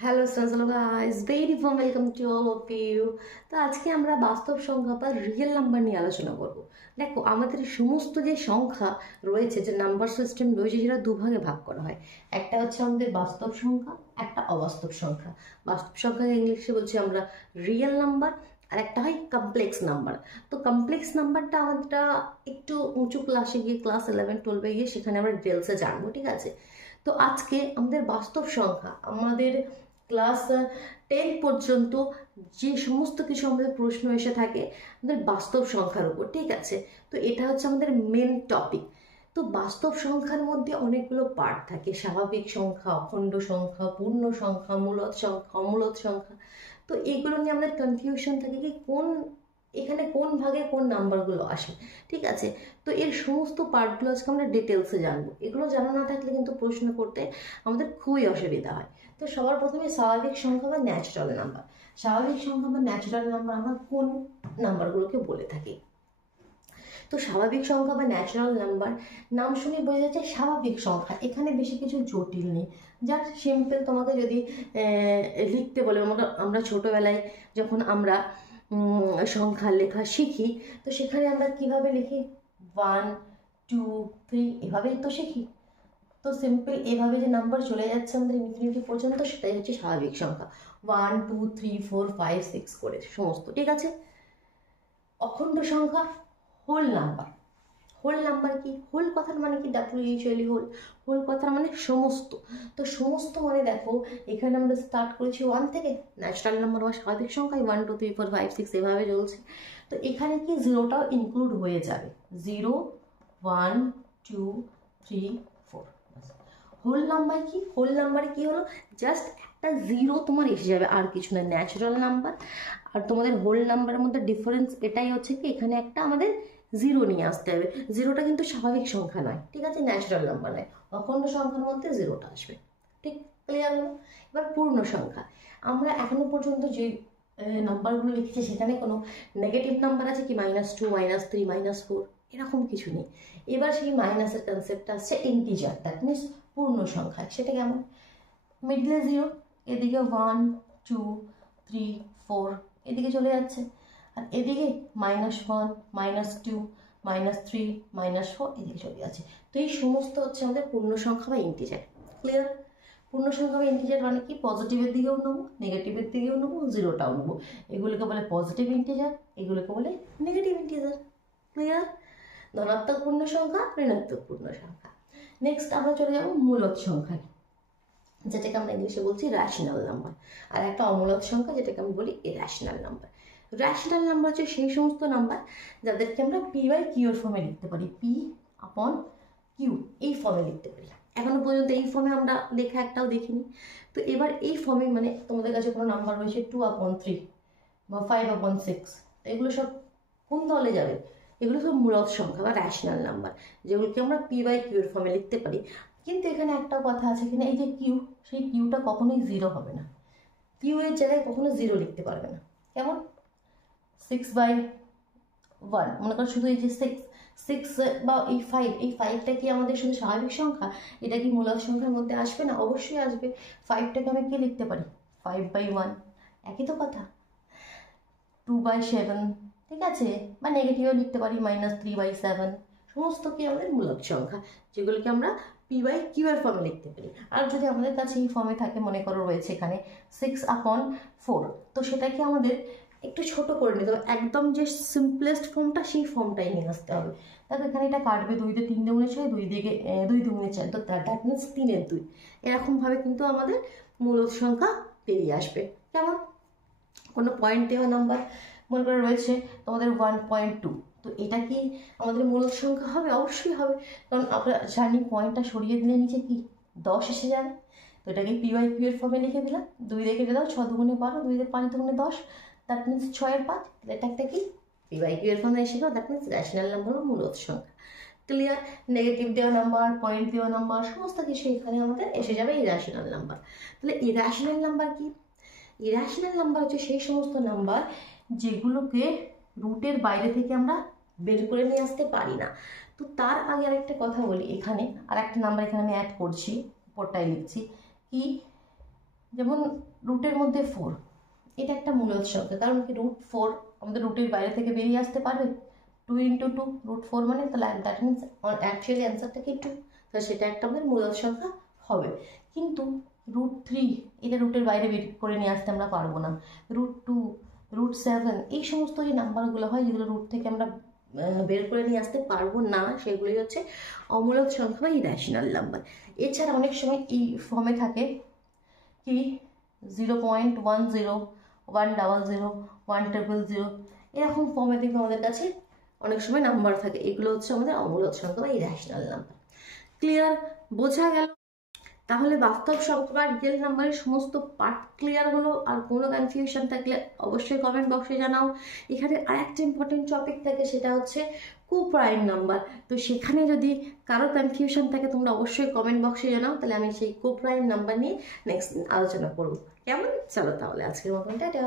Hello hello guys, very warm welcome to all of you. তো আজকে আমরা বাস্তব সংখ্যা বা রিয়েল নাম্বার নিয়ে আলোচনা করব। দেখো, আমাদের সমস্ত যে সংখ্যা রয়েছে, যে নাম্বার সিস্টেম রয়েছে, সেটা দুভাগে ভাগ করা হয়। একটা হচ্ছে আমাদের বাস্তব সংখ্যা, একটা অবাস্তব সংখ্যা। বাস্তব সংখ্যা ইংলিশে বলছি আমরা রিয়েল নাম্বার, আর একটা হয় কমপ্লেক্স নাম্বার। তো কমপ্লেক্স নাম্বারটা আমরা একটু উঁচু ক্লাসে গিয়ে, ক্লাস 11-12 গিয়ে সেখানে আমরা ডিটেলসে জানবো, ঠিক আছে? তো আজকে আমাদের বাস্তব সংখ্যা, আমাদের ক্লাস 10 পর্যন্ত যে সমস্ত কিছু আমাদের প্রশ্ন এসে থাকে আমাদের বাস্তব সংখ্যার উপর, ঠিক আছে? তো এটা হচ্ছে আমাদের মেন টপিক। তো বাস্তব সংখ্যার মধ্যে অনেকগুলো পার্ট থাকে: স্বাভাবিক সংখ্যা, অখণ্ড সংখ্যা, পূর্ণ সংখ্যা, মূলদ সংখ্যা, অমূলদ সংখ্যা। তো এইগুলো নিয়ে আমাদের কনফিউশন থাকে কি এখানে কোন ভাগে কোন নাম্বারগুলো আসে, ঠিক আছে? তো এর সমস্ত পার্টগুলো আজকে আমরা ডিটেলসে জানবো। এগুলো জানা না থাকলে কিন্তু প্রশ্ন করতে আমাদের খুবই অসুবিধা হয়। তো সবার প্রথমে স্বাভাবিক সংখ্যা বা ন্যাচারাল নাম্বার। স্বাভাবিক সংখ্যা বা ন্যাচারাল নাম্বার আমরা কোন নাম্বারগুলোকে বলে থাকি? তো স্বাভাবিক সংখ্যা বা ন্যাচারাল নাম্বার নাম শুনে বোঝা যাচ্ছে স্বাভাবিক সংখ্যা, এখানে বেশি কিছু জটিল নেই। জাস্ট সিম্পল তোমাকে যদি লিখতে বলে, আমরা ছোটোবেলায় যখন আমরা সংখ্যা লেখা শিখি, তো সেখানে আমরা কিভাবে লিখি? 1, 2, 3 এভাবেই তো শিখি। তো সিম্পল এভাবে যে নাম্বার চলে যাচ্ছে আমাদের ইনফিনিটি পর্যন্ত, সেটাই হচ্ছে স্বাভাবিক সংখ্যা। 1, 2, 3, 4, 5, 6 করে সমস্ত, ঠিক আছে? অখণ্ড সংখ্যা, হোল নাম্বার। হোল নাম্বার কি? হোল কথার মানে কি? WHOL, whole. হোল কথার মানে সমস্ত। তো সমস্ত মানে দেখো, এখানে আমরা স্টার্ট করেছি 1 থেকে, ন্যাচারাল নাম্বার বা স্বাভাবিক সংখ্যায় 1, 2, 3, 4, 5, 6 এভাবে চলছে। তো এখানে কি জিরোটাও ইনক্লুড হয়ে যাবে। 0, 1, 2, 3, 4। হোল নাম্বার কি? হোল নাম্বার কি হলো? জাস্ট একটা জিরো তোমার এসে যাবে, আর কিছু না। ন্যাচারাল নাম্বার আর তোমাদের হোল নাম্বারের মধ্যে ডিফারেন্স এটাই হচ্ছে কি, এখানে একটা আমাদের জিরো নিয়ে আসতে হবে। জিরোটা কিন্তু স্বাভাবিক সংখ্যা নয়, ঠিক আছে? ন্যাচারাল নাম্বার নয়। অখণ্ড সংখ্যার মধ্যে জিরোটা আসবে, ঠিক? ক্লিয়ার হলো? এবার পূর্ণ সংখ্যা। আমরা এখনো পর্যন্ত যে নাম্বারগুলো লিখেছি, সেখানে কোনো নেগেটিভ নাম্বার আছে কি? -2, -3, -4 এরকম কিছু নেই। এবার সেই মাইনাসের কনসেপ্ট আসছে ইন্টিজার, দ্যাট মিনস পূর্ণ সংখ্যায়। সেটা কেমন? মিডলে 0, এদিকে 1, 2, 3, 4 এদিকে চলে যাচ্ছে, আর এদিকে -1, -2, -3, -4 এদিকে চলে যাচ্ছে। তো এই সমস্ত হচ্ছে আমাদের পূর্ণ সংখ্যা বা ইন্টিজার। ক্লিয়ার? পূর্ণ সংখ্যা বা ইন্টিজার মানে কি? পজিটিভের দিকেও নেবো, নেগেটিভের দিকেও নেবো, জিরোটাও নেবো। এগুলোকে বলে পজিটিভ ইন্টিজার, এগুলোকে বলে নেগেটিভ ইন্টিজার। ক্লিয়ার? ধনাত্মক পূর্ণ সংখ্যা, ঋণাত্মক পূর্ণ সংখ্যা। নেক্সট আমরা চলে যাবো মূলদ সংখ্যায়, যেটাকে আমরা ইংলিশে বলছি র্যাশনাল নাম্বার। আর একটা অমূলদ সংখ্যা, যেটাকে আমি বলি ইর্যাশনাল নাম্বার। র্যাশনাল নাম্বার হচ্ছে সেই সমস্ত নাম্বার যাদেরকে আমরা P/Q এর ফর্মে লিখতে পারি। P/Q এই ফর্মে লিখতে পারি। এখনো পর্যন্ত এই ফর্মে আমরা লেখা একটাও দেখিনি। তো এবার এই ফর্মে মানে তোমাদের কাছে কোনো নাম্বার রয়েছে 2/3 বা 5/6, তো এগুলো সব কোন দলে যাবে? এগুলো সব মূলদ সংখ্যা বা র্যাশনাল নাম্বার, যেগুলোকে আমরা P/Q এর ফর্মে লিখতে পারি। কিন্তু এখানে একটা কথা আছে, এখানে এই যে কিউ, সেই কিউটা কখনোই জিরো হবে না। কিউ এর জায়গায় কখনো জিরো লিখতে পারবে না। কেমন? 6/1 মনে করো, শুধু এই যে 6 বা এই 5, এই 5টা কি আমাদের শুধু স্বাভাবিক সংখ্যা? এটা কি মূলদ সংখ্যার মধ্যে আসবে না? অবশ্যই আসবে। 5টাকে আমি কি লিখতে পারি? 5/1, একই তো কথা। 2/7, ঠিক আছে? বা নেগেটিভও লিখতে পারি, -3/7। সমস্ত কি আমাদের মূলদ সংখ্যা, যেগুলোকে আমরা P/Q এর ফর্মে লিখতে পারি। আর যদি আমাদের কাছে এই ফর্মে থাকে, মনে করো রয়েছে এখানে 6/4, তো সেটাকে আমাদের একটু ছোট করে নিতে হবে। একদম যে সিম্পলেস্ট ফর্মটা, সেই ফর্মটাই নিয়ে আসতে হবে। দেখো এখানে এটা কাটবে, 2 দিয়ে 3 দুগুণে 6, 2 দিকে 2 দুগুণে 4, তো দ্যাট মিনস 3/2। এরকমভাবে কিন্তু আমাদের মূলদ সংখ্যা বেরিয়ে আসবে। কেমন? কোনো পয়েন্ট দেওয়া নাম্বার মনে করে রয়েছে তোমাদের 1.2, তো এটা কি আমাদের মূলদ সংখ্যা হবে? অবশ্যই হবে, কারণ আমরা জানি পয়েন্টটা সরিয়ে দিলে নিচে কি 10 এসে যাবে। তো এটাকে P/Q এর ফর্মে লিখে দিলাম। 2 দিয়ে কেটে দাও, 6 দুগুণে 12, 2 দিয়ে 5 দুগুণে 10, দ্যাট মিনস 6/5। এটা একটা কি P/Q এর ফর্মে এসে গেল, দ্যাট মিনস র্যাশনাল নাম্বার বা মূলদ সংখ্যা। ক্লিয়ার? নেগেটিভ দেওয়া নাম্বার, পয়েন্ট দেওয়া নাম্বার, সমস্ত কিছু এখানে আমাদের এসে যাবে ইর্যাশনাল নাম্বার। তাহলে ইর্যাশনাল নাম্বার কি? ইর্যাশনাল নাম্বার হচ্ছে সেই সমস্ত নাম্বার যেগুলোকে রুটের বাইরে থেকে আমরা বের করে নিয়ে আসতে পারি না। তো তার আগে আরেকটা কথা বলি, এখানে আর একটা নাম্বার এখানে আমি অ্যাড করছি, উপরটায় লিখছি কি, যেমন রুটের মধ্যে 4, এটা একটা মূলদ সংখ্যা, কারণ কি √4 আমাদের রুটের বাইরে থেকে বেরিয়ে আসতে পারবে, 2 × 2 √4 মানে, তাহলে দ্যাট মিনস অ্যাকচুয়ালি অ্যান্সারটা কি 2, তাহলে সেটা একটা আমাদের মূলদ সংখ্যা হবে। কিন্তু √3 এটা রুটের বাইরে বের করে নিয়ে আসতে আমরা পারবো না। √2 √7 এই সমস্ত যে নাম্বারগুলো হয় যেগুলো রুট থেকে আমরা বের করে নিয়ে আসতে পারবো না, সেগুলি হচ্ছে অমূলদ সংখ্যা বা ইরেশনাল নাম্বার। এছাড়া অনেক সময় এই ফর্মে থাকে কি 0.10 100 100, এরকম ফর্মে কিন্তু আমাদের কাছে অনেক সময় নাম্বার থাকে, এগুলো হচ্ছে আমাদের অমূলদ সংখ্যা বা ইরেশনাল নাম্বার। ক্লিয়ার? বোঝা গেল? তাহলে বাস্তব সংখ্যা বা রিয়েল নাম্বারের সমস্ত পার্ট ক্লিয়ার হলো। আর কোনো কনফিউশন থাকলে অবশ্যই কমেন্ট বক্সে জানাও। এখানে আরেকটা ইম্পর্টেন্ট টপিক থাকে, সেটা হচ্ছে কোপ্রাইম নাম্বার। তো সেখানে যদি কারো কনফিউশন থাকে তোমরা অবশ্যই কমেন্ট বক্সে জানাও, তাহলে আমি সেই কোপ্রাইম নাম্বার নিয়ে নেক্সট আলোচনা করবো। কেমন? চলো তাহলে আজকের মতন টাটা।